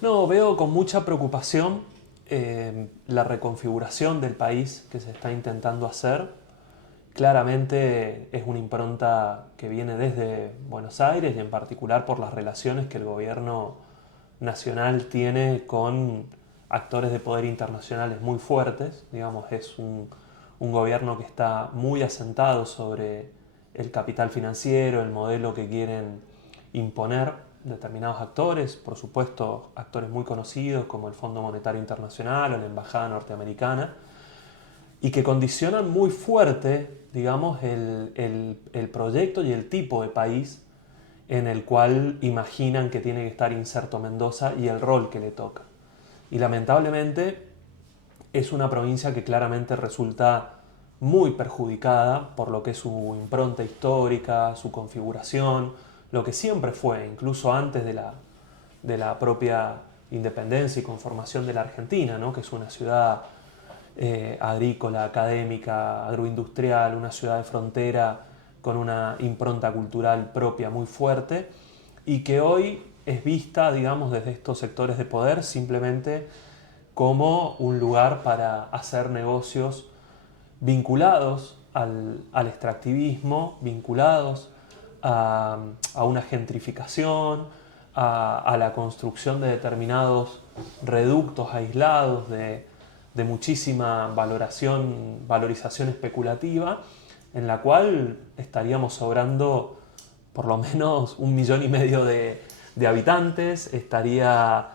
No, veo con mucha preocupación la reconfiguración del país que se está intentando hacer. Claramente es una impronta que viene desde Buenos Aires y en particular por las relaciones que el gobierno nacional tiene con actores de poder internacionales muy fuertes. Digamos, es un gobierno que está muy asentado sobre el capital financiero, el modelo que quieren imponer determinados actores, por supuesto actores muy conocidos como el Fondo Monetario Internacional o la Embajada Norteamericana, y que condicionan muy fuerte, digamos, el proyecto y el tipo de país en el cual imaginan que tiene que estar inserto Mendoza y el rol que le toca. Y lamentablemente es una provincia que claramente resulta muy perjudicada por lo que es su impronta histórica, su configuración, lo que siempre fue, incluso antes de la propia independencia y conformación de la Argentina, ¿no? Que es una ciudad agrícola, académica, agroindustrial, una ciudad de frontera con una impronta cultural propia muy fuerte y que hoy es vista, digamos, desde estos sectores de poder simplemente como un lugar para hacer negocios vinculados al extractivismo, vinculados a una gentrificación, a la construcción de determinados reductos aislados de muchísima valorización especulativa, en la cual estaríamos sobrando por lo menos 1,5 millones de habitantes, estaría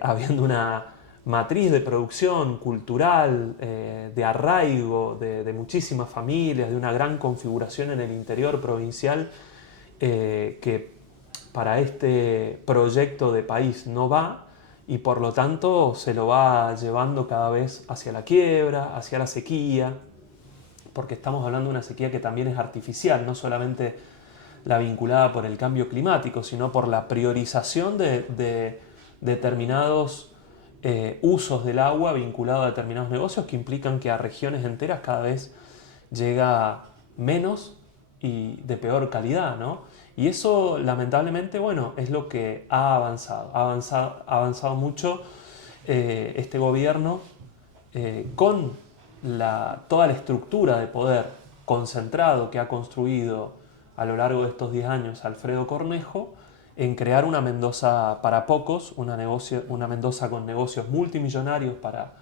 habiendo una matriz de producción cultural, de arraigo de muchísimas familias, de una gran configuración en el interior provincial que para este proyecto de país no va y por lo tanto se lo va llevando cada vez hacia la quiebra, hacia la sequía, porque estamos hablando de una sequía que también es artificial, no solamente la vinculada por el cambio climático, sino por la priorización de determinados usos del agua vinculados a determinados negocios que implican que a regiones enteras cada vez llega menos y de peor calidad, ¿no? Y eso lamentablemente, bueno, es lo que ha avanzado. Ha avanzado mucho este gobierno con toda la estructura de poder concentrado que ha construido a lo largo de estos 10 años Alfredo Cornejo en crear una Mendoza para pocos, una Mendoza con negocios multimillonarios para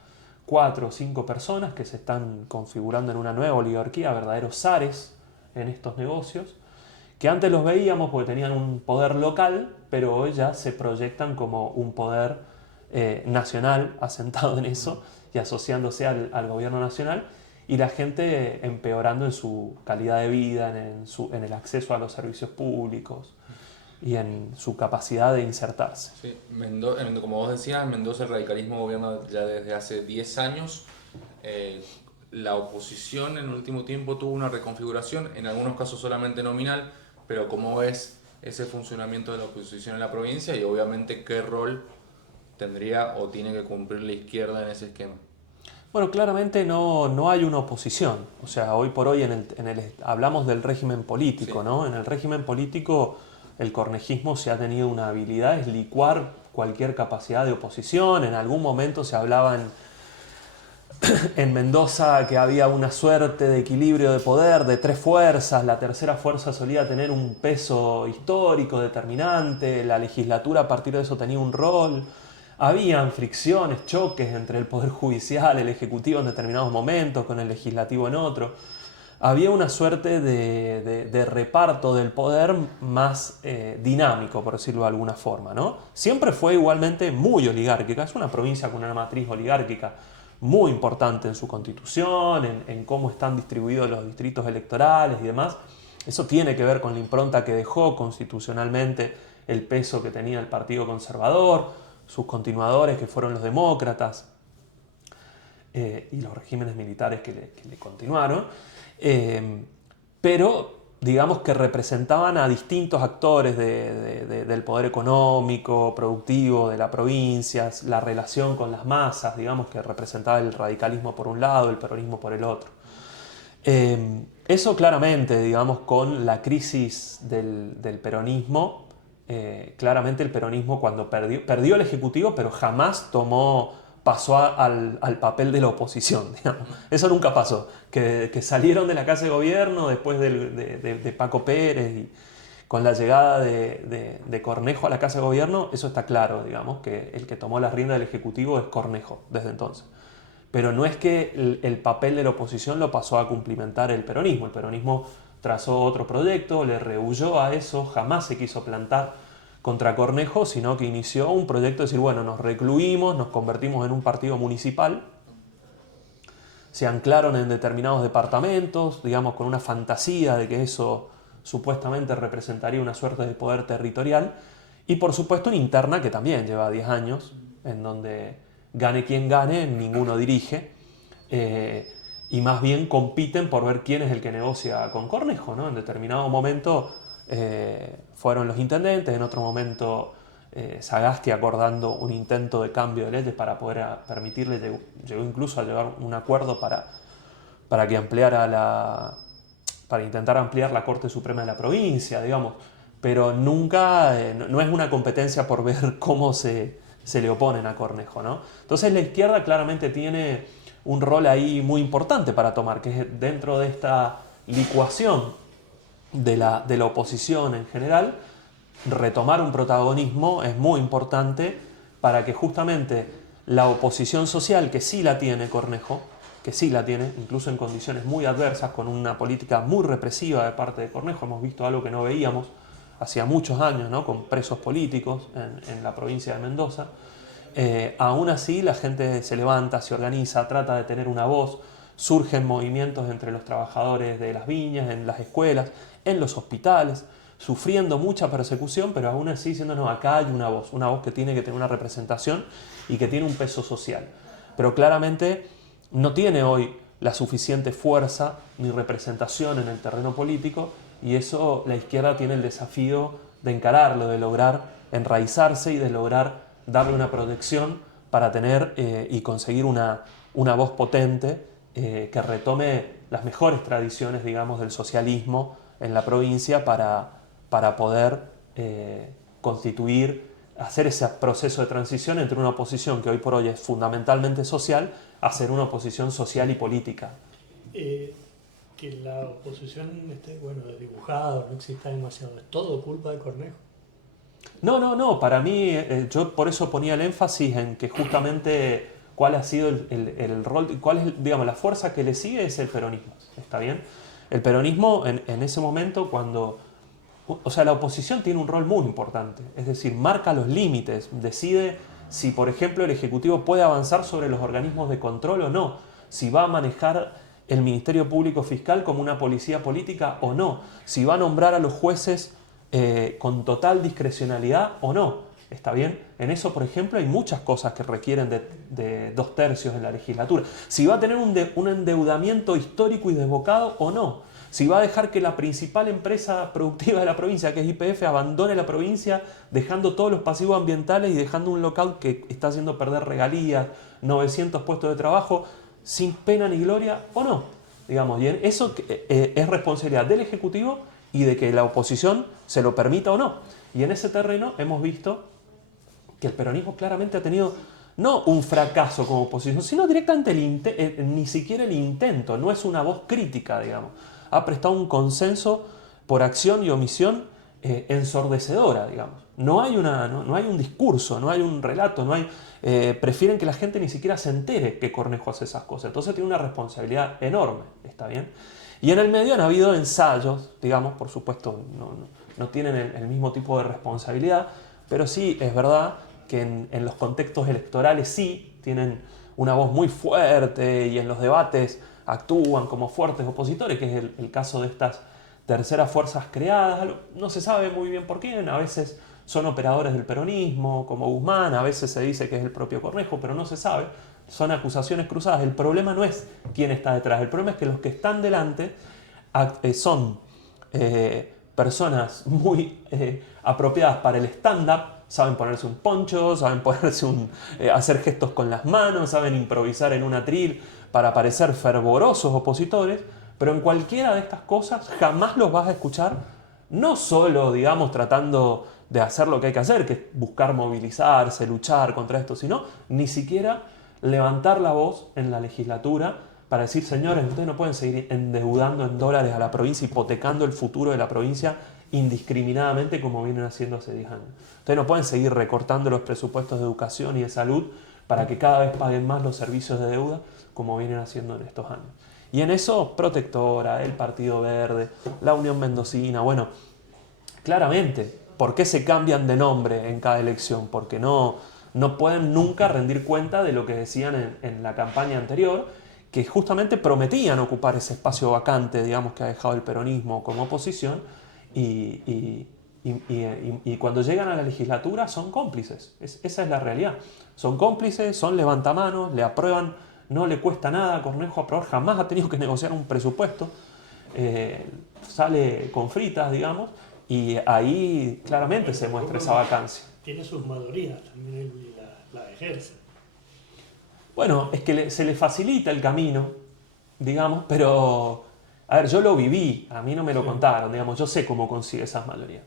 4 o 5 personas que se están configurando en una nueva oligarquía, verdaderos zares en estos negocios, que antes los veíamos porque tenían un poder local, pero hoy ya se proyectan como un poder nacional asentado en eso y asociándose al gobierno nacional y la gente empeorando en su calidad de vida, en el acceso a los servicios públicos y en su capacidad de insertarse. Sí, como vos decías, en Mendoza el radicalismo gobierna ya desde hace 10 años. Eh, la oposición en el último tiempo tuvo una reconfiguración, en algunos casos solamente nominal, pero ¿cómo ves ese funcionamiento de la oposición en la provincia y obviamente qué rol tendría o tiene que cumplir la izquierda en ese esquema? Bueno, claramente no hay una oposición. O sea, hoy por hoy hablamos del régimen político, Sí, ¿no? En el régimen político el cornejismo se ha tenido una habilidad, es licuar cualquier capacidad de oposición. En algún momento se hablaba en Mendoza que había una suerte de equilibrio de poder de tres fuerzas. La tercera fuerza solía tener un peso histórico determinante. La legislatura a partir de eso tenía un rol. Habían fricciones, choques entre el Poder Judicial, el Ejecutivo en determinados momentos, con el Legislativo en otro. Había una suerte de reparto del poder más dinámico, por decirlo de alguna forma, ¿no? Siempre fue igualmente muy oligárquica, es una provincia con una matriz oligárquica muy importante en su constitución, en cómo están distribuidos los distritos electorales y demás. Eso tiene que ver con la impronta que dejó constitucionalmente el peso que tenía el Partido Conservador, sus continuadores que fueron los demócratas y los regímenes militares que le continuaron, eh, pero digamos que representaban a distintos actores del poder económico, productivo de la provincia, la relación con las masas, digamos que representaba el radicalismo por un lado, el peronismo por el otro. Eso claramente, digamos, con la crisis del peronismo, claramente el peronismo cuando perdió el Ejecutivo, pero jamás pasó al papel de la oposición, digamos. Eso nunca pasó. Que salieron de la Casa de Gobierno después de Paco Pérez y con la llegada de Cornejo a la Casa de Gobierno, eso está claro, digamos, que el que tomó las riendas del Ejecutivo es Cornejo desde entonces. Pero no es que el papel de la oposición lo pasó a cumplimentar el peronismo. El peronismo trazó otro proyecto, le rehuyó a eso, jamás se quiso plantar contra Cornejo, sino que inició un proyecto de decir, bueno, nos recluimos, nos convertimos en un partido municipal, se anclaron en determinados departamentos, digamos, con una fantasía de que eso supuestamente representaría una suerte de poder territorial, y por supuesto una interna que también lleva 10 años, en donde gane quien gane, ninguno dirige, y más bien compiten por ver quién es el que negocia con Cornejo, ¿no? En determinado momento fueron los intendentes, en otro momento Sagasti acordando un intento de cambio de leyes para poder permitirle, llegó incluso a llevar un acuerdo para que para intentar ampliar la Corte Suprema de la provincia, digamos, pero nunca, no es una competencia por ver cómo se le oponen a Cornejo, ¿no? Entonces la izquierda claramente tiene un rol ahí muy importante para tomar, que es dentro de esta licuación de la oposición en general, retomar un protagonismo es muy importante para que justamente la oposición social, que sí la tiene Cornejo, que sí la tiene, incluso en condiciones muy adversas, con una política muy represiva de parte de Cornejo, hemos visto algo que no veíamos hacía muchos años, ¿no? Con presos políticos en la provincia de Mendoza, aún así la gente se levanta, se organiza, trata de tener una voz, surgen movimientos entre los trabajadores de las viñas, en las escuelas, en los hospitales, sufriendo mucha persecución, pero aún así diciendo, no, acá hay una voz que tiene que tener una representación y que tiene un peso social. Pero claramente no tiene hoy la suficiente fuerza ni representación en el terreno político, y eso la izquierda tiene el desafío de encararlo, de lograr enraizarse y de lograr darle una proyección para tener y conseguir una voz potente que retome las mejores tradiciones, digamos, del socialismo en la provincia para poder constituir, hacer ese proceso de transición entre una oposición que hoy por hoy es fundamentalmente social a ser una oposición social y política. Que la oposición esté, bueno, dibujada, no exista demasiado, ¿es todo culpa de Cornejo? No, para mí, yo por eso ponía el énfasis en que justamente cuál ha sido el rol, cuál es, digamos, la fuerza que le sigue es el peronismo, ¿está bien? El peronismo en ese momento cuando, o sea, la oposición tiene un rol muy importante, es decir, marca los límites, decide si, por ejemplo, el Ejecutivo puede avanzar sobre los organismos de control o no, si va a manejar el Ministerio Público Fiscal como una policía política o no, si va a nombrar a los jueces con total discrecionalidad o no, ¿está bien? En eso, por ejemplo, hay muchas cosas que requieren de 2/3 en la legislatura. Si va a tener un endeudamiento histórico y desbocado o no. Si va a dejar que la principal empresa productiva de la provincia, que es YPF, abandone la provincia dejando todos los pasivos ambientales y dejando un lockout que está haciendo perder regalías, 900 puestos de trabajo, sin pena ni gloria o no. Digamos, y eso es responsabilidad del Ejecutivo y de que la oposición se lo permita o no. Y en ese terreno hemos visto que el peronismo claramente ha tenido no un fracaso como oposición, sino directamente ni siquiera el intento, no es una voz crítica, digamos. Ha prestado un consenso por acción y omisión ensordecedora, digamos. No hay un discurso, no hay un relato, prefieren que la gente ni siquiera se entere que Cornejo hace esas cosas. Entonces tiene una responsabilidad enorme, ¿está bien? Y en el medio han habido ensayos, digamos, por supuesto no tienen el mismo tipo de responsabilidad, pero sí es verdad que en los contextos electorales sí tienen una voz muy fuerte y en los debates actúan como fuertes opositores, que es el caso de estas terceras fuerzas creadas. No se sabe muy bien por quién, a veces son operadores del peronismo, como Guzmán, a veces se dice que es el propio Cornejo, pero no se sabe. Son acusaciones cruzadas. El problema no es quién está detrás, el problema es que los que están delante son personas muy apropiadas para el stand-up, saben ponerse un poncho, saben hacer gestos con las manos, saben improvisar en un atril para parecer fervorosos opositores, pero en cualquiera de estas cosas jamás los vas a escuchar, no solo, digamos, tratando de hacer lo que hay que hacer, que es buscar movilizarse, luchar contra esto, sino ni siquiera levantar la voz en la legislatura para decir, señores, ustedes no pueden seguir endeudando en dólares a la provincia, hipotecando el futuro de la provincia indiscriminadamente como vienen haciendo hace 10 años. Ustedes no pueden seguir recortando los presupuestos de educación y de salud para que cada vez paguen más los servicios de deuda como vienen haciendo en estos años. Y en eso, Protectora, el Partido Verde, la Unión Mendocina, bueno, claramente, ¿por qué se cambian de nombre en cada elección? Porque no pueden nunca rendir cuenta de lo que decían en la campaña anterior, que justamente prometían ocupar ese espacio vacante, digamos, que ha dejado el peronismo como oposición, y cuando llegan a la legislatura son cómplices. Esa es la realidad. Son cómplices, son levantamanos, le aprueban, no le cuesta nada a Cornejo aprobar, jamás ha tenido que negociar un presupuesto, sale con fritas, digamos, y ahí claramente se muestra esa vacancia. Tiene sus mayorías, también él la ejerce. Bueno, es que se le facilita el camino, digamos, pero, a ver, yo lo viví, a mí no me lo contaron, digamos, yo sé cómo consigue esas mayorías.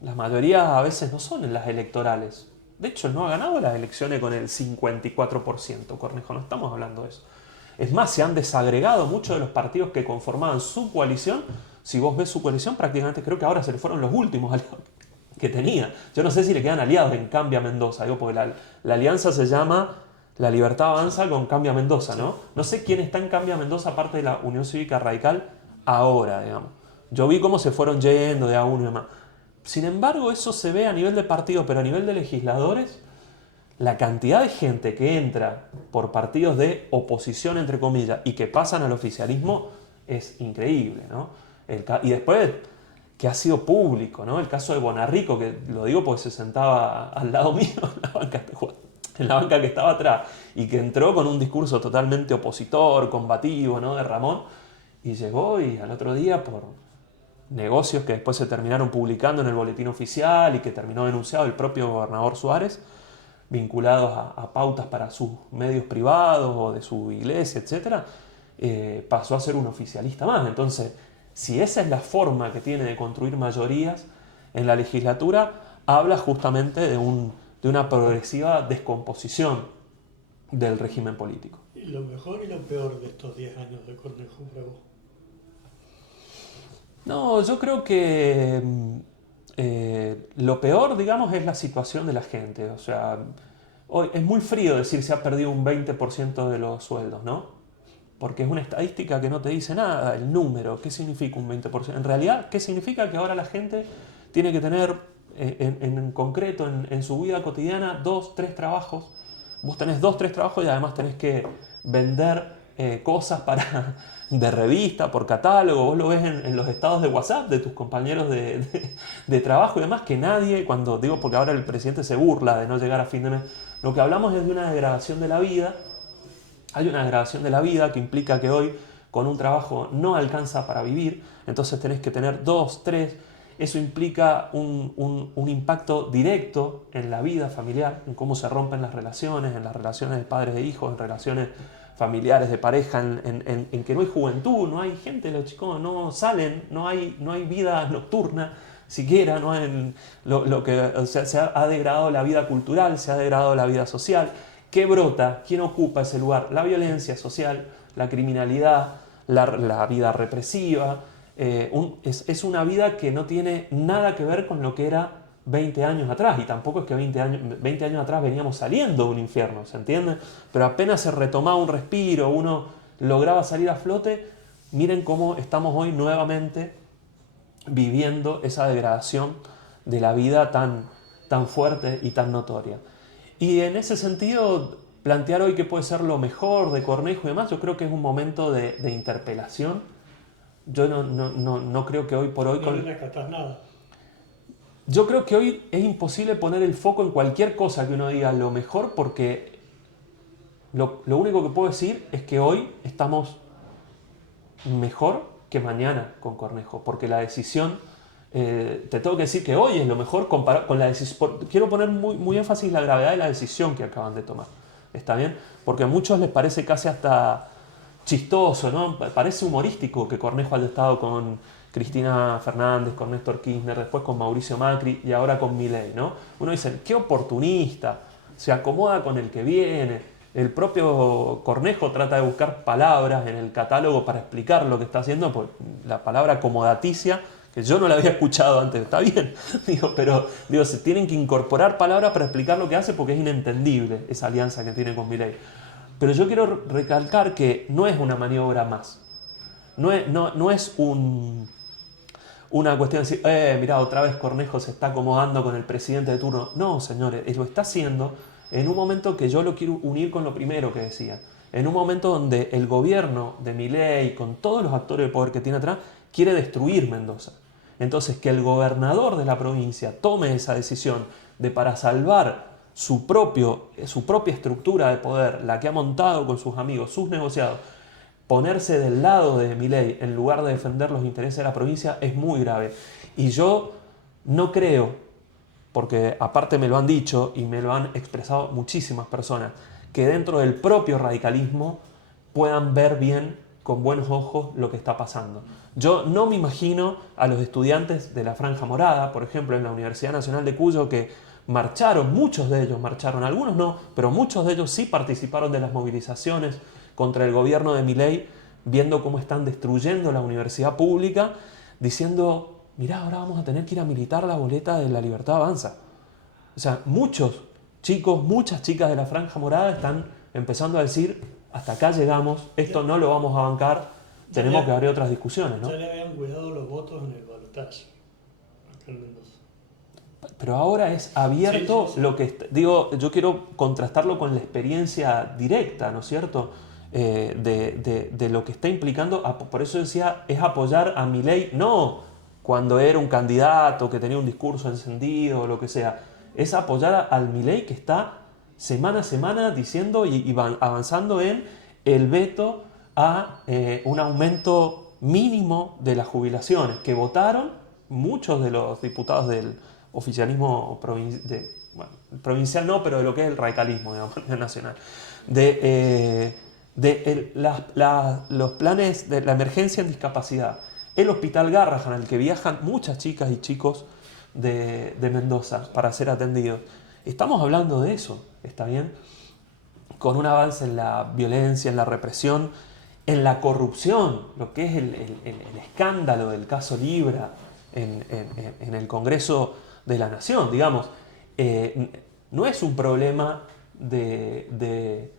Las mayorías a veces no son en las electorales. De hecho, él no ha ganado las elecciones con el 54%, Cornejo, no estamos hablando de eso. Es más, se han desagregado muchos de los partidos que conformaban su coalición. Si vos ves su coalición, prácticamente creo que ahora se le fueron los últimos aliados que tenía. Yo no sé si le quedan aliados en Cambia Mendoza, digo, porque la alianza se llama La Libertad Avanza con Cambia Mendoza, ¿no? No sé quién está en Cambia Mendoza aparte de la Unión Cívica Radical ahora, digamos. Yo vi cómo se fueron yendo de a uno y demás. Sin embargo, eso se ve a nivel de partido, pero a nivel de legisladores, la cantidad de gente que entra por partidos de oposición, entre comillas, y que pasan al oficialismo es increíble, ¿no? Y después, que ha sido público, ¿no? El caso de Bonarrico, que lo digo porque se sentaba al lado mío en la banca que estaba atrás, y que entró con un discurso totalmente opositor, combativo, ¿no? De Ramón, y llegó y al otro día por negocios que después se terminaron publicando en el boletín oficial y que terminó denunciado el propio gobernador Suárez, vinculados a pautas para sus medios privados o de su iglesia, etc., pasó a ser un oficialista más. Entonces, si esa es la forma que tiene de construir mayorías en la legislatura, habla justamente de una progresiva descomposición del régimen político. ¿Y lo mejor y lo peor de estos 10 años de Cornejo para vos? No, yo creo que lo peor, digamos, es la situación de la gente. O sea, hoy es muy frío decir se ha perdido un 20% de los sueldos, ¿no? Porque es una estadística que no te dice nada, el número, ¿qué significa un 20%? En realidad, ¿qué significa? Que ahora la gente tiene que tener, en concreto, en su vida cotidiana, 2, 3 trabajos. Vos tenés 2, 3 trabajos y además tenés que vender cosas de revista, por catálogo. Vos lo ves en los estados de WhatsApp de tus compañeros de trabajo y demás, que nadie, cuando digo, porque ahora el presidente se burla de no llegar a fin de mes, lo que hablamos es de una degradación de la vida. Hay una degradación de la vida que implica que hoy con un trabajo no alcanza para vivir, entonces tenés que tener 2, 3. Eso implica un impacto directo en la vida familiar, en cómo se rompen las relaciones, en las relaciones de padres e hijos, en relaciones familiares de pareja, en que no hay juventud, no hay gente, los chicos no salen, no hay vida nocturna siquiera, no hay o sea, se ha degradado la vida cultural, se ha degradado la vida social. ¿Qué brota? ¿Quién ocupa ese lugar? La violencia social, la criminalidad, la vida represiva. Es una vida que no tiene nada que ver con lo que era 20 años atrás, y tampoco es que 20 años atrás veníamos saliendo de un infierno, ¿se entiende? Pero apenas se retomaba un respiro, uno lograba salir a flote. Miren cómo estamos hoy nuevamente viviendo esa degradación de la vida tan fuerte y tan notoria. Y en ese sentido, plantear hoy qué puede ser lo mejor de Cornejo y demás, yo creo que es un momento de interpelación. Yo no creo que hoy por hoy... No le rescatás nada. Yo creo que hoy es imposible poner el foco en cualquier cosa que uno diga lo mejor, porque lo único que puedo decir es que hoy estamos mejor que mañana con Cornejo, porque la decisión, te tengo que decir que hoy es lo mejor comparado con la decisión. Quiero poner muy énfasis en la gravedad de la decisión que acaban de tomar, ¿está bien? Porque a muchos les parece casi hasta chistoso, ¿no? Parece humorístico que Cornejo haya estado con Cristina Fernández, con Néstor Kirchner, después con Mauricio Macri y ahora con Milei, ¿no? Uno dice, qué oportunista, se acomoda con el que viene. El propio Cornejo trata de buscar palabras en el catálogo para explicar lo que está haciendo, pues la palabra acomodaticia, que yo no la había escuchado antes, está bien, pero se tienen que incorporar palabras para explicar lo que hace porque es inentendible esa alianza que tiene con Milei. Pero yo quiero recalcar que no es una maniobra más, no es una cuestión de decir, mirá, otra vez Cornejo se está acomodando con el presidente de turno. No, señores, él lo está haciendo en un momento que yo lo quiero unir con lo primero que decía. En un momento donde el gobierno de Milei, con todos los actores de poder que tiene atrás, quiere destruir Mendoza. Entonces, que el gobernador de la provincia tome esa decisión de para salvar su propia estructura de poder, la que ha montado con sus amigos, sus negociados, ponerse del lado de Milei en lugar de defender los intereses de la provincia es muy grave. Y yo no creo, porque aparte me lo han dicho y me lo han expresado muchísimas personas, que dentro del propio radicalismo puedan ver bien, con buenos ojos, lo que está pasando. Yo no me imagino a los estudiantes de la Franja Morada, por ejemplo, en la Universidad Nacional de Cuyo, que marcharon, muchos de ellos marcharon, algunos no, pero muchos de ellos sí participaron de las movilizaciones contra el gobierno de Milei, viendo cómo están destruyendo la universidad pública, diciendo, mirá, ahora vamos a tener que ir a militar la boleta de La Libertad Avanza. O sea, muchos chicos, muchas chicas de la Franja Morada están empezando a decir, hasta acá llegamos, esto no lo vamos a bancar, tenemos que abrir otras discusiones, ¿no? Ya le habían cuidado los votos en el balotaje, acá en Mendoza. Pero ahora es abierto Sí. lo que... Digo, yo quiero contrastarlo con la experiencia directa, ¿no es cierto? De lo que está implicando, por eso decía, es apoyar a Milei, no cuando era un candidato que tenía un discurso encendido o lo que sea, es apoyar al Milei que está semana a semana diciendo y van avanzando en el veto a un aumento mínimo de las jubilaciones, que votaron muchos de los diputados del oficialismo provincial, no, pero de lo que es el radicalismo, digamos, nacional, los planes de la emergencia en discapacidad, el Hospital Garrahan, al que viajan muchas chicas y chicos de Mendoza para ser atendidos. Estamos hablando de eso, ¿está bien? Con un avance en la violencia, en la represión, en la corrupción, lo que es el escándalo del caso Libra en el Congreso de la Nación, digamos. No es un problema de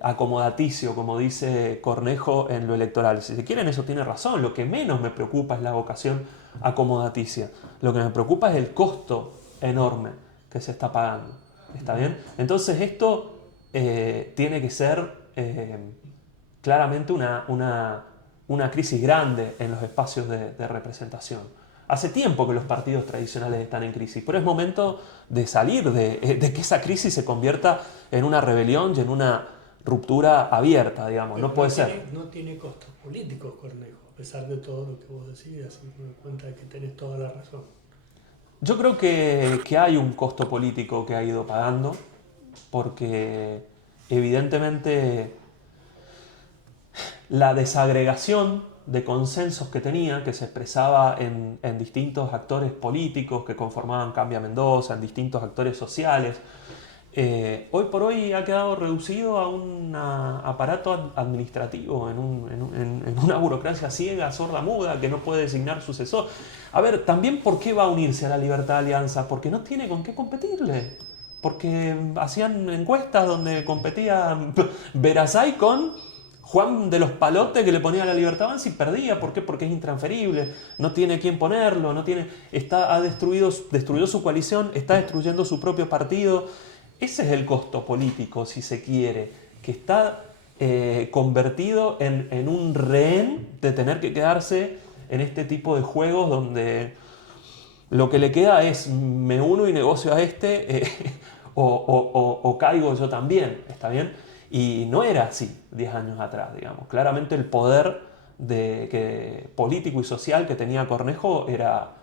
acomodaticio, como dice Cornejo en lo electoral. Si se quieren, eso tiene razón. Lo que menos me preocupa es la vocación acomodaticia. Lo que me preocupa es el costo enorme que se está pagando. ¿Está bien? Entonces esto tiene que ser claramente una crisis grande en los espacios de representación. Hace tiempo que los partidos tradicionales están en crisis, pero es momento de salir de que esa crisis se convierta en una rebelión y en una ruptura abierta, digamos. Pero no puede ser. No tiene costos políticos, Cornejo, a pesar de todo lo que vos decís, así que me doy cuenta de que tenés toda la razón. Yo creo que hay un costo político que ha ido pagando, porque evidentemente la desagregación de consensos que tenía, que se expresaba en distintos actores políticos que conformaban Cambia Mendoza, en distintos actores sociales, hoy por hoy ha quedado reducido a un aparato administrativo, en una burocracia ciega, sorda, muda, que no puede designar sucesor. A ver, también ¿por qué va a unirse a la Libertad Alianza? Porque no tiene con qué competirle. Porque hacían encuestas donde competía Verazay con Juan de los Palotes, que le ponía a la Libertad Avanza y perdía. ¿Por qué? Porque es intransferible, no tiene quién ponerlo, destruyó su coalición, está destruyendo su propio partido. Ese es el costo político, si se quiere, que está convertido en un rehén de tener que quedarse en este tipo de juegos donde lo que le queda es me uno y negocio a o caigo yo también, ¿está bien? Y no era así 10 años atrás, digamos. Claramente el poder político y social que tenía Cornejo era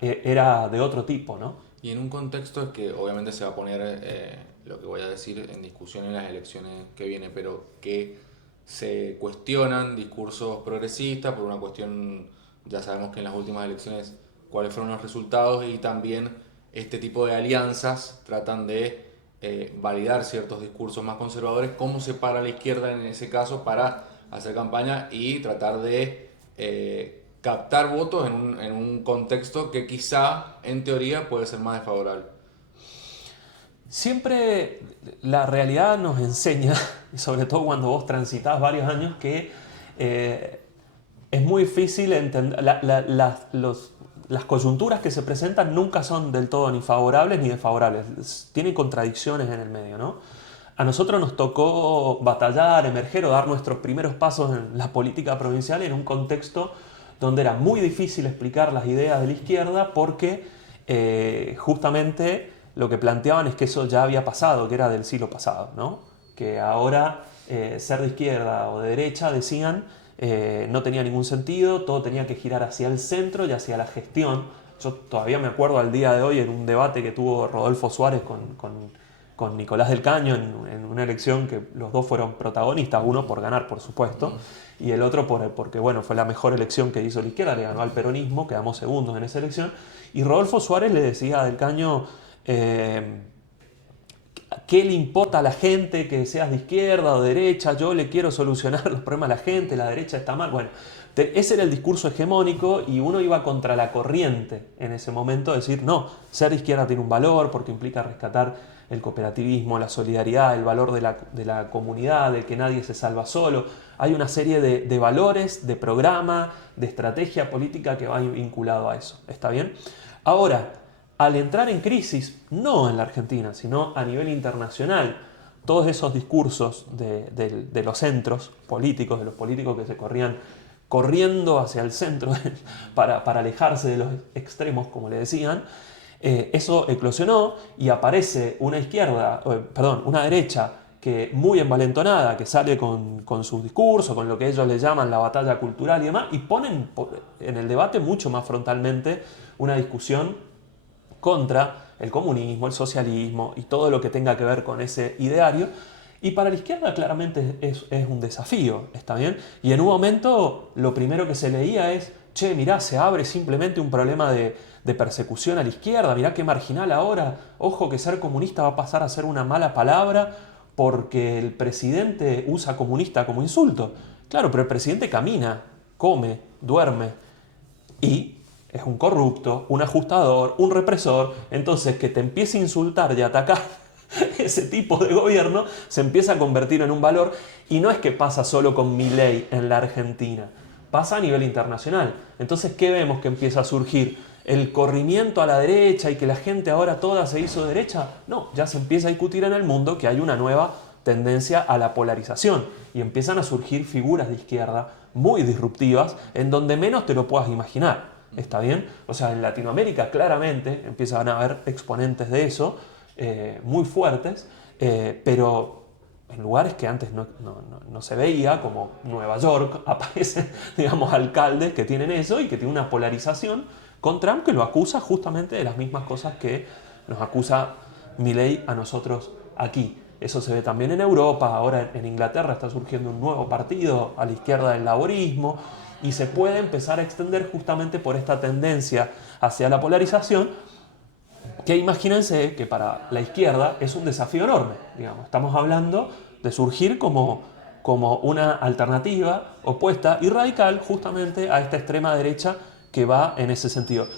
de otro tipo, ¿no? Y en un contexto que obviamente se va a poner lo que voy a decir en discusión en las elecciones que vienen, pero que se cuestionan discursos progresistas por una cuestión ya sabemos que en las últimas elecciones cuáles fueron los resultados, y también este tipo de alianzas tratan de validar ciertos discursos más conservadores. ¿Cómo se para la izquierda en ese caso para hacer campaña y tratar de captar votos en un contexto que quizá en teoría puede ser más desfavorable? Siempre la realidad nos enseña, y sobre todo cuando vos transitas varios años, que es muy difícil entender. Las coyunturas que se presentan nunca son del todo ni favorables ni desfavorables. Tienen contradicciones en el medio, ¿no? A nosotros nos tocó batallar, emerger o dar nuestros primeros pasos en la política provincial en un contexto donde era muy difícil explicar las ideas de la izquierda porque justamente lo que planteaban es que eso ya había pasado, que era del siglo pasado, ¿no? Que ahora ser de izquierda o de derecha, decían, no tenía ningún sentido, todo tenía que girar hacia el centro y hacia la gestión. Yo todavía me acuerdo al día de hoy en un debate que tuvo Rodolfo Suárez con Nicolás del Caño en una elección que los dos fueron protagonistas, uno por ganar, por supuesto, y el otro porque bueno, fue la mejor elección que hizo la izquierda, le ganó al peronismo, quedamos segundos en esa elección, y Rodolfo Suárez le decía a del Caño, ¿qué le importa a la gente que seas de izquierda o de derecha? Yo le quiero solucionar los problemas a la gente, la derecha está mal. Bueno, ese era el discurso hegemónico y uno iba contra la corriente en ese momento, decir, no, ser de izquierda tiene un valor porque implica rescatar el cooperativismo, la solidaridad, el valor de la comunidad, de que nadie se salva solo. Hay una serie de valores, de programa, de estrategia política que va vinculado a eso. ¿Está bien? Ahora, al entrar en crisis, no en la Argentina, sino a nivel internacional, todos esos discursos de los centros políticos, de los políticos que se corrían corriendo hacia el centro para alejarse de los extremos, como le decían, eso eclosionó y aparece una una derecha que muy envalentonada, que sale con sus discursos, con lo que ellos le llaman la batalla cultural y demás, y ponen en el debate mucho más frontalmente una discusión contra el comunismo, el socialismo y todo lo que tenga que ver con ese ideario. Y para la izquierda claramente es un desafío, ¿está bien? Y en un momento lo primero que se leía es, che, mirá, se abre simplemente un problema de persecución a la izquierda, mirá qué marginal ahora, ojo que ser comunista va a pasar a ser una mala palabra porque el presidente usa comunista como insulto. Claro, pero el presidente camina, come, duerme y es un corrupto, un ajustador, un represor. Entonces que te empiece a insultar y a atacar ese tipo de gobierno se empieza a convertir en un valor, y no es que pasa solo con Milei en la Argentina, pasa a nivel internacional. Entonces, ¿qué vemos que empieza a surgir? ¿El corrimiento a la derecha y que la gente ahora toda se hizo derecha? No, ya se empieza a discutir en el mundo que hay una nueva tendencia a la polarización y empiezan a surgir figuras de izquierda muy disruptivas en donde menos te lo puedas imaginar. ¿Está bien? O sea, en Latinoamérica claramente empiezan a haber exponentes de eso, muy fuertes, pero en lugares que antes no se veía, como Nueva York, aparecen, digamos, alcaldes que tienen eso y que tienen una polarización con Trump que lo acusa justamente de las mismas cosas que nos acusa Milei a nosotros aquí. Eso se ve también en Europa, ahora en Inglaterra está surgiendo un nuevo partido a la izquierda del laborismo, y se puede empezar a extender justamente por esta tendencia hacia la polarización, que imagínense que para la izquierda es un desafío enorme. Digamos. Estamos hablando de surgir como una alternativa opuesta y radical justamente a esta extrema derecha que va en ese sentido.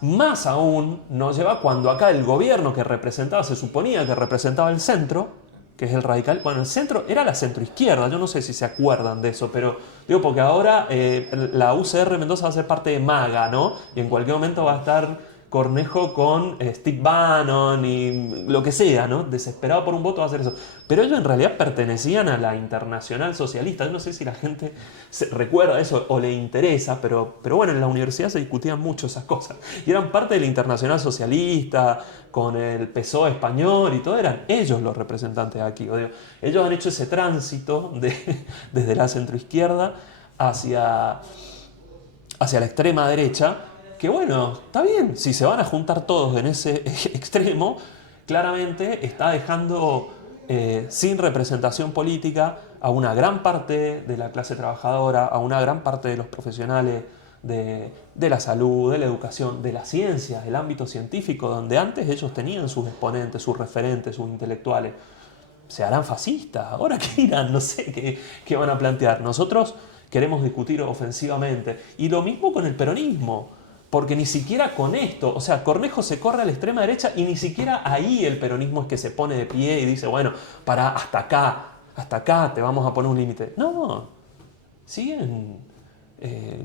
Más aún nos lleva cuando acá el gobierno que representaba, se suponía que representaba el centro, que es el radical. Bueno, el centro era la centroizquierda, yo no sé si se acuerdan de eso, pero digo porque ahora la UCR Mendoza va a ser parte de MAGA, ¿no? Y en cualquier momento va a estar Cornejo con Steve Bannon y lo que sea, ¿no? Desesperado por un voto va a hacer eso. Pero ellos en realidad pertenecían a la Internacional Socialista. Yo no sé si la gente se recuerda eso o le interesa, pero bueno, en la universidad se discutían mucho esas cosas. Y eran parte de la Internacional Socialista, con el PSOE español y todo, eran ellos los representantes aquí. Ellos han hecho ese tránsito desde la centroizquierda hacia la extrema derecha, que bueno, está bien, si se van a juntar todos en ese extremo, claramente está dejando sin representación política a una gran parte de la clase trabajadora, a una gran parte de los profesionales de la salud, de la educación, de las ciencias, el ámbito científico, donde antes ellos tenían sus exponentes, sus referentes, sus intelectuales. ¿Se harán fascistas? ¿Ahora qué irán? No sé qué van a plantear. Nosotros queremos discutir ofensivamente. Y lo mismo con el peronismo. Porque ni siquiera con esto, o sea, Cornejo se corre a la extrema derecha y ni siquiera ahí el peronismo es que se pone de pie y dice, bueno, para hasta acá te vamos a poner un límite. No, siguen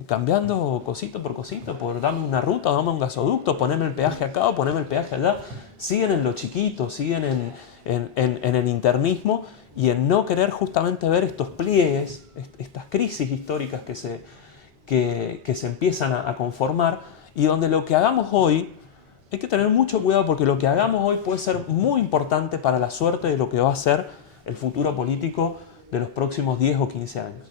cambiando cosito por cosito, por darme una ruta, darme un gasoducto, ponerme el peaje acá o ponerme el peaje allá. Siguen en lo chiquito, siguen en el internismo y en no querer justamente ver estos pliegues, estas crisis históricas que se empiezan a conformar y donde lo que hagamos hoy, hay que tener mucho cuidado porque lo que hagamos hoy puede ser muy importante para la suerte de lo que va a ser el futuro político de los próximos 10 o 15 años.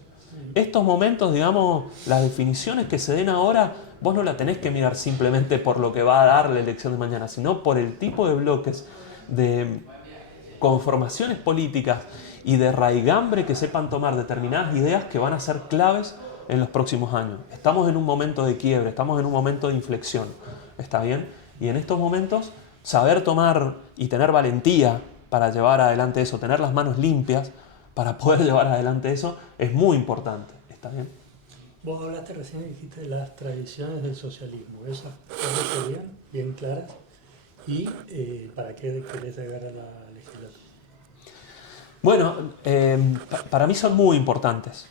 Estos momentos, digamos, las definiciones que se den ahora, vos no la tenés que mirar simplemente por lo que va a dar la elección de mañana, sino por el tipo de bloques, de conformaciones políticas y de raigambre que sepan tomar determinadas ideas que van a ser claves en los próximos años. Estamos en un momento de quiebre, estamos en un momento de inflexión, ¿está bien? Y en estos momentos, saber tomar y tener valentía para llevar adelante eso, tener las manos limpias para poder llevar adelante eso, es muy importante, ¿está bien? Vos hablaste recién y dijiste las tradiciones del socialismo. Esas serían bien claras. ¿Y para qué querés llegar a la legislatura? Bueno, para mí son muy importantes.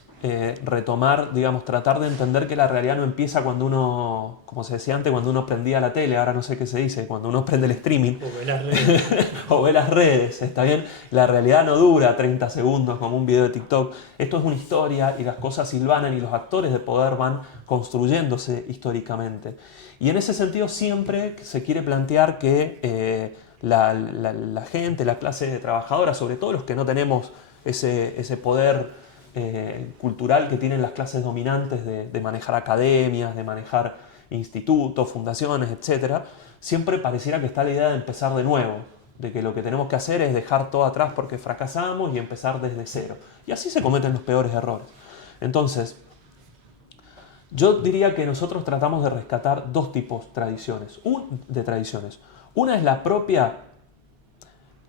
Retomar, digamos, tratar de entender que la realidad no empieza cuando uno, como se decía antes, cuando uno prendía la tele, ahora no sé qué se dice, cuando uno prende el streaming. O ve las redes. O ve las redes, ¿está bien? La realidad no dura 30 segundos como un video de TikTok. Esto es una historia y las cosas silvanan y los actores de poder van construyéndose históricamente. Y en ese sentido siempre se quiere plantear que la gente, la clase trabajadora, sobre todo los que no tenemos ese poder cultural que tienen las clases dominantes de manejar academias, de manejar institutos, fundaciones, etc., siempre pareciera que está la idea de empezar de nuevo, de que lo que tenemos que hacer es dejar todo atrás porque fracasamos y empezar desde cero. Y así se cometen los peores errores. Entonces, yo diría que nosotros tratamos de rescatar dos tipos de tradiciones. Una es la propia,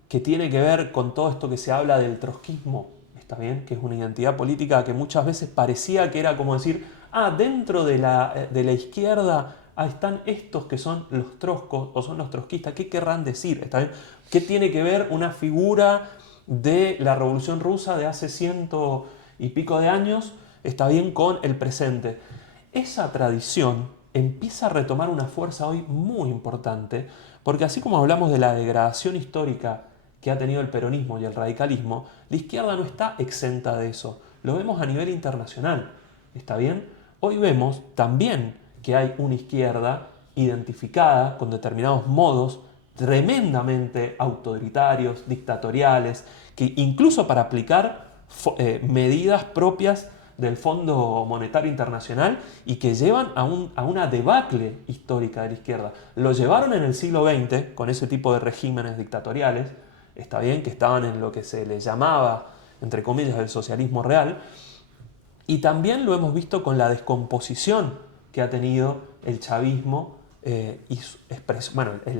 que tiene que ver con todo esto que se habla del trotskismo, ¿está bien? Que es una identidad política que muchas veces parecía que era como decir, dentro de la izquierda están estos que son los trotskos o son los trotskistas. ¿Qué querrán decir? ¿Está bien? ¿Qué tiene que ver una figura de la Revolución Rusa de hace 100 y pico de años, está bien, con el presente? Esa tradición empieza a retomar una fuerza hoy muy importante, porque así como hablamos de la degradación histórica que ha tenido el peronismo y el radicalismo, la izquierda no está exenta de eso. Lo vemos a nivel internacional, ¿está bien? Hoy vemos también que hay una izquierda identificada con determinados modos tremendamente autoritarios, dictatoriales, que incluso para aplicar medidas propias del Fondo Monetario Internacional y que llevan a una debacle histórica de la izquierda. Lo llevaron en el siglo XX con ese tipo de regímenes dictatoriales, está bien, que estaban en lo que se les llamaba, entre comillas, el socialismo real, y también lo hemos visto con la descomposición que ha tenido el chavismo el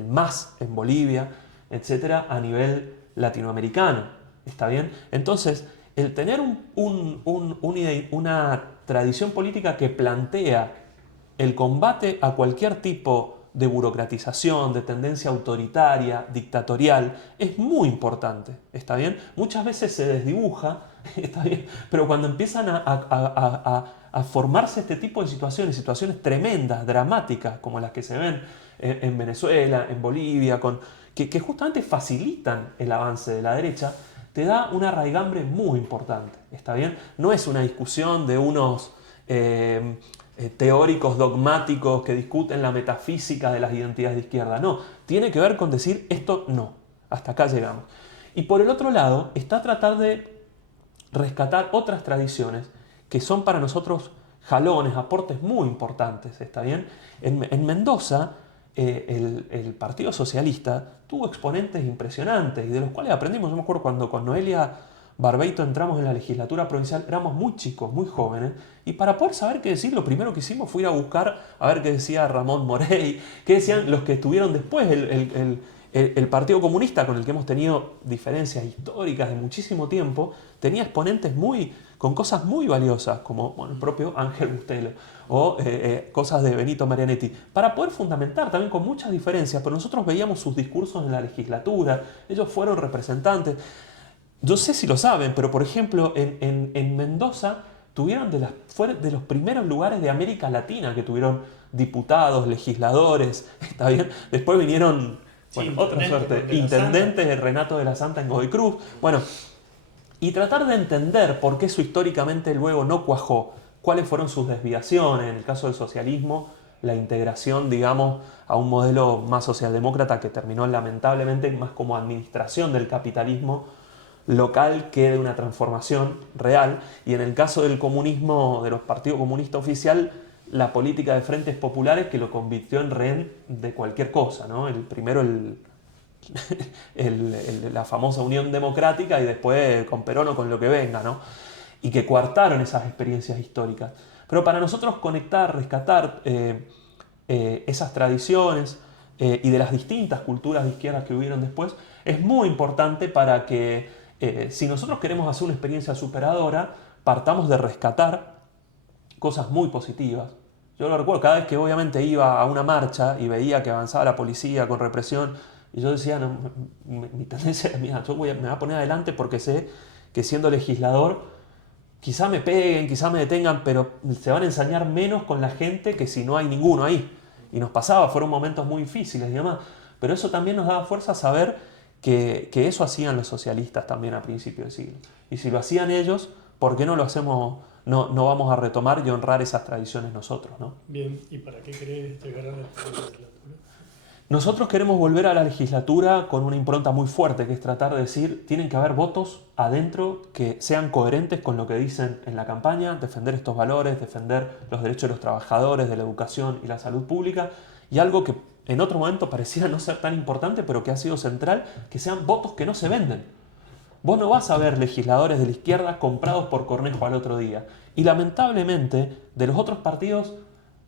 MAS en Bolivia, etcétera, a nivel latinoamericano, ¿está bien? Entonces, el tener una tradición política que plantea el combate a cualquier tipo de burocratización, de tendencia autoritaria, dictatorial, es muy importante, ¿está bien? Muchas veces se desdibuja, ¿está bien? Pero cuando empiezan a formarse este tipo de situaciones tremendas, dramáticas, como las que se ven en Venezuela, en Bolivia, que justamente facilitan el avance de la derecha, te da una raigambre muy importante, ¿está bien? No es una discusión de unos teóricos dogmáticos que discuten la metafísica de las identidades de izquierda, no, tiene que ver con decir esto no, hasta acá llegamos. Y por el otro lado está tratar de rescatar otras tradiciones que son para nosotros jalones, aportes muy importantes, ¿está bien? En Mendoza el Partido Socialista tuvo exponentes impresionantes y de los cuales aprendimos. Yo me acuerdo cuando con Noelia Barbeito entramos en la legislatura provincial, éramos muy chicos, muy jóvenes, y para poder saber qué decir, lo primero que hicimos fue ir a buscar a ver qué decía Ramón Morey, qué decían los que estuvieron después, el Partido Comunista, con el que hemos tenido diferencias históricas de muchísimo tiempo, tenía exponentes con cosas muy valiosas, como bueno, el propio Ángel Bustelo, o cosas de Benito Marianetti, para poder fundamentar también con muchas diferencias, pero nosotros veíamos sus discursos en la legislatura, ellos fueron representantes. Yo sé si lo saben, pero por ejemplo, en Mendoza tuvieron fue de los primeros lugares de América Latina que tuvieron diputados, legisladores, ¿está bien? Después vinieron, bueno, otra suerte, intendentes, Renato de la Santa en Godoy Cruz. Bueno, y tratar de entender por qué eso históricamente luego no cuajó, cuáles fueron sus desviaciones, en el caso del socialismo, la integración, digamos, a un modelo más socialdemócrata que terminó lamentablemente más como administración del capitalismo local que de una transformación real, y en el caso del comunismo, de los partidos comunistas oficial, la política de frentes populares que lo convirtió en rehén de cualquier cosa, ¿no? Primero la famosa Unión Democrática y después con Perón o con lo que venga, ¿no? Y que coartaron esas experiencias históricas. Pero para nosotros conectar, rescatar esas tradiciones y de las distintas culturas de izquierda que hubieron después, es muy importante para que si nosotros queremos hacer una experiencia superadora, partamos de rescatar cosas muy positivas. Yo lo recuerdo, cada vez que obviamente iba a una marcha y veía que avanzaba la policía con represión, y yo decía, no, mi tendencia era, mira, me voy a poner adelante porque sé que siendo legislador, quizá me peguen, quizá me detengan, pero se van a ensañar menos con la gente que si no hay ninguno ahí. Y nos pasaba, fueron momentos muy difíciles y demás. Pero eso también nos daba fuerza a saber que eso hacían los socialistas también a principios del siglo. Y si lo hacían ellos, ¿por qué no lo hacemos, no vamos a retomar y honrar esas tradiciones nosotros, ¿no? Bien, ¿y para qué querés llegar a la legislatura? Nosotros queremos volver a la legislatura con una impronta muy fuerte, que es tratar de decir, tienen que haber votos adentro que sean coherentes con lo que dicen en la campaña, defender estos valores, defender los derechos de los trabajadores, de la educación y la salud pública, y algo que en otro momento pareciera no ser tan importante, pero que ha sido central, que sean votos que no se venden. Vos no vas a ver legisladores de la izquierda comprados por Cornejo al otro día. Y lamentablemente, de los otros partidos,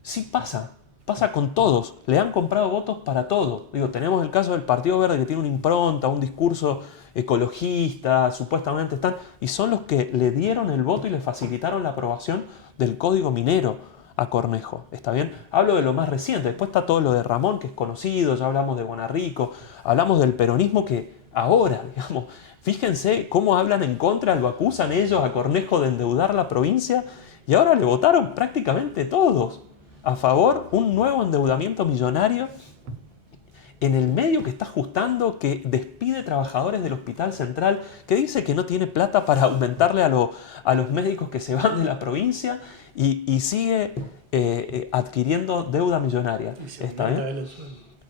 sí pasa. Pasa con todos. Le han comprado votos para todo. Digo, tenemos el caso del Partido Verde que tiene una impronta, un discurso ecologista, supuestamente están, y son los que le dieron el voto y le facilitaron la aprobación del Código Minero a Cornejo. ¿Está bien? Hablo de lo más reciente. Después está todo lo de Ramón, que es conocido, ya hablamos de Bonarrico, hablamos del peronismo que ahora, digamos, fíjense cómo hablan en contra, lo acusan ellos a Cornejo de endeudar la provincia, y ahora le votaron prácticamente todos a favor un nuevo endeudamiento millonario en el medio que está ajustando, que despide trabajadores del Hospital Central, que dice que no tiene plata para aumentarle a los médicos que se van de la provincia y sigue adquiriendo deuda millonaria. ¿Está bien?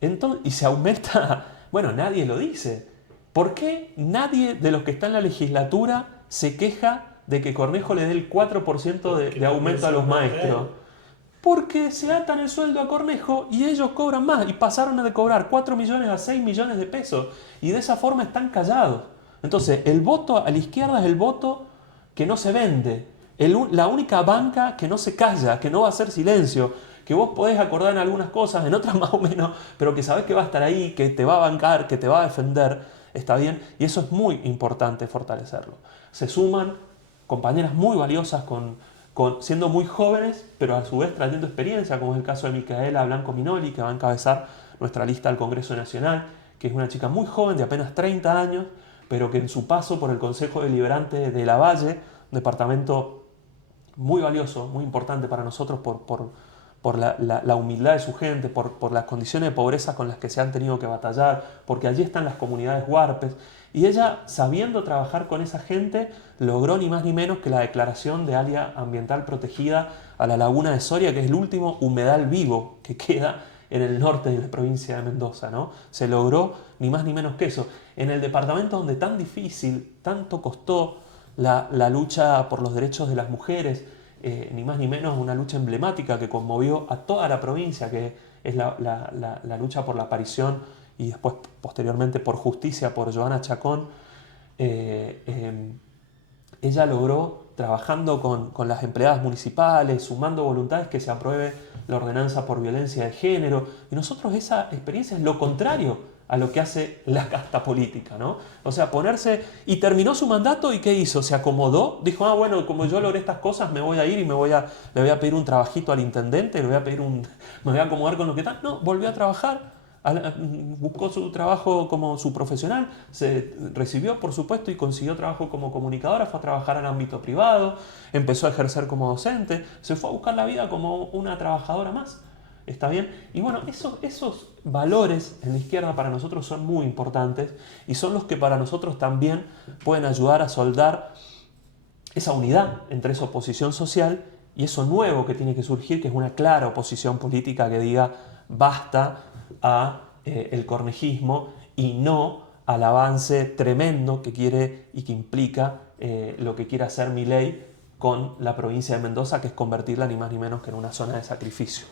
Entonces, y se aumenta, bueno, nadie lo dice. ¿Por qué nadie de los que está en la legislatura se queja de que Cornejo le dé el 4% de aumento a los maestros? Porque se atan el sueldo a Cornejo y ellos cobran más. Y pasaron de cobrar 4 millones a 6 millones de pesos. Y de esa forma están callados. Entonces, el voto a la izquierda es el voto que no se vende. La única banca que no se calla, que no va a hacer silencio. Que vos podés acordar en algunas cosas, en otras más o menos, pero que sabés que va a estar ahí, que te va a bancar, que te va a defender. ¿Está bien? Y eso es muy importante fortalecerlo. Se suman compañeras muy valiosas siendo muy jóvenes, pero a su vez trayendo experiencia, como es el caso de Micaela Blanco Minoli, que va a encabezar nuestra lista al Congreso Nacional, que es una chica muy joven, de apenas 30 años, pero que en su paso por el Consejo Deliberante de Lavalle, un departamento muy valioso, muy importante para nosotros por la humildad de su gente, por las condiciones de pobreza con las que se han tenido que batallar, porque allí están las comunidades huarpes. Y ella, sabiendo trabajar con esa gente, logró ni más ni menos que la declaración de área ambiental protegida a la laguna de Soria, que es el último humedal vivo que queda en el norte de la provincia de Mendoza, ¿no? Se logró ni más ni menos que eso. En el departamento donde tan difícil, tanto costó la lucha por los derechos de las mujeres, ni más ni menos una lucha emblemática que conmovió a toda la provincia, que es la lucha por la aparición y después posteriormente por justicia por Joana Chacón. ella logró, trabajando con las empleadas municipales, sumando voluntades, que se apruebe la ordenanza por violencia de género. Y nosotros esa experiencia es lo contrario a lo que hace la casta política, ¿no? O sea, ponerse... Y terminó su mandato, ¿y qué hizo? Se acomodó, dijo, ah, bueno, como yo logré estas cosas, me voy a ir y le voy a pedir un trabajito al intendente, me voy a acomodar con lo que tal. No, volvió a trabajar, buscó su trabajo como su profesional, se recibió, por supuesto, y consiguió trabajo como comunicadora, fue a trabajar al ámbito privado, empezó a ejercer como docente, se fue a buscar la vida como una trabajadora más. ¿Está bien? Y bueno, esos valores en la izquierda para nosotros son muy importantes y son los que para nosotros también pueden ayudar a soldar esa unidad entre esa oposición social y eso nuevo que tiene que surgir, que es una clara oposición política que diga basta a el cornejismo y no al avance tremendo que quiere y que implica lo que quiere hacer Milei con la provincia de Mendoza, que es convertirla ni más ni menos que en una zona de sacrificio.